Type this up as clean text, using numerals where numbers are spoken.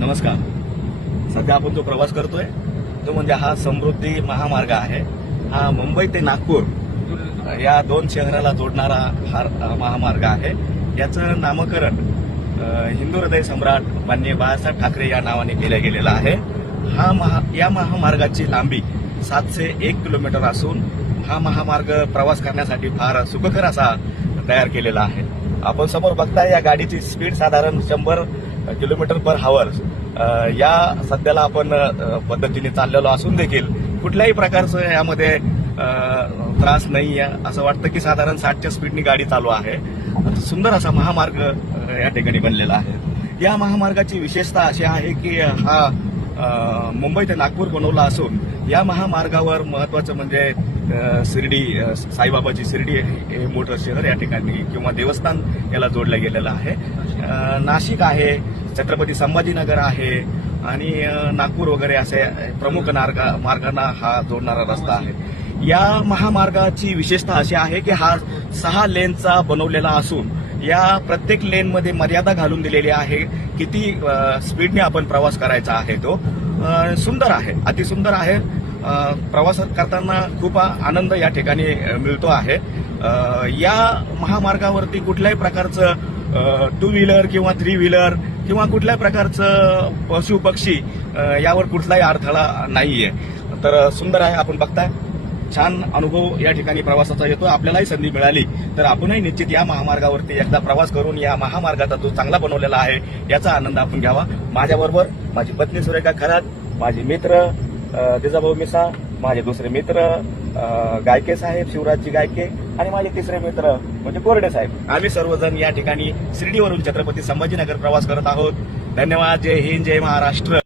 नमस्कार. सध्या आपण जो प्रवास करतोय तो म्हणजे हा समृद्धी महामार्ग आहे. हा मुंबई ते नागपूर या दोन शहराला जोडणारा हा महामार्ग आहे. याचं नामकरण हिंदू हृदय सम्राट माननीय बाळासाहेब ठाकरे या नावाने केलं गेलेलं आहे. या महामार्गाची लांबी 701 किलोमीटर असून हा महामार्ग प्रवास करण्यासाठी फार सुखकर असा तयार केलेला आहे. आपण समोर बघताय या गाडीची स्पीड साधारण 100 किलोमीटर पर हावर या सध्याला आपण पद्धतीने चाललेलो असून देखील कुठल्याही प्रकारचं यामध्ये त्रास नाही आहे. असं वाटतं की साधारण 60च्या स्पीडनी गाडी चालू आहे. सुंदर असा महामार्ग या ठिकाणी बनलेला आहे. या महामार्गाची विशेषता अशी आहे की हा मुंबई ते नागपूर बनवला असून या महामार्गावर महत्वाचं म्हणजे शिर्डी साईबाबाची शिर्डी हे मोठं शहर या ठिकाणी किंवा देवस्थान याला जोडलं गेलेलं आहे. नाशिक आहे, छत्रपती संभाजीनगर आहे आणि नागपूर वगैरे असे प्रमुख मार्गांना हा जोडणारा रस्ता आहे. या महामार्गाची विशेषता अशी आहे की हा 6 लेनचा बनवलेला असून या प्रत्येक लेनमध्ये मर्यादा घालून दिलेली आहे. किती स्पीडने आपण प्रवास करायचा आहे तो सुंदर आहे, अतिसुंदर आहे. प्रवास करताना खूप आनंद या ठिकाणी मिळतो आहे. या महामार्गावरती कुठल्याही प्रकारचं 2 व्हीलर किंवा 3 व्हीलर किंवा कुठल्याही प्रकारचं पशु पक्षी यावर कुठलाही अडथळा नाहीये. तर सुंदर आहे. आपण बघताय छान अनुभव या ठिकाणी प्रवासाचा येतो. आपल्यालाही संधी मिळाली तर आपणही निश्चित या महामार्गावरती एकदा प्रवास करून या महामार्गाचा जो चांगला बनवलेला आहे याचा आनंद आपण घ्यावा. माझ्याबरोबर माझी पत्नी सुरेखा खरात, माझे मित्र जिजाभाऊ मिसा, माझे दुसरे मित्र गायके साहेब शिवराजजी गायके आणि माझे तिसरे मित्र म्हणजे कोरडे साहेब. आम्ही सर्वजण या ठिकाणी शिर्डीवरून छत्रपती संभाजीनगर प्रवास करत आहोत. धन्यवाद. जय हिंद, जय महाराष्ट्र.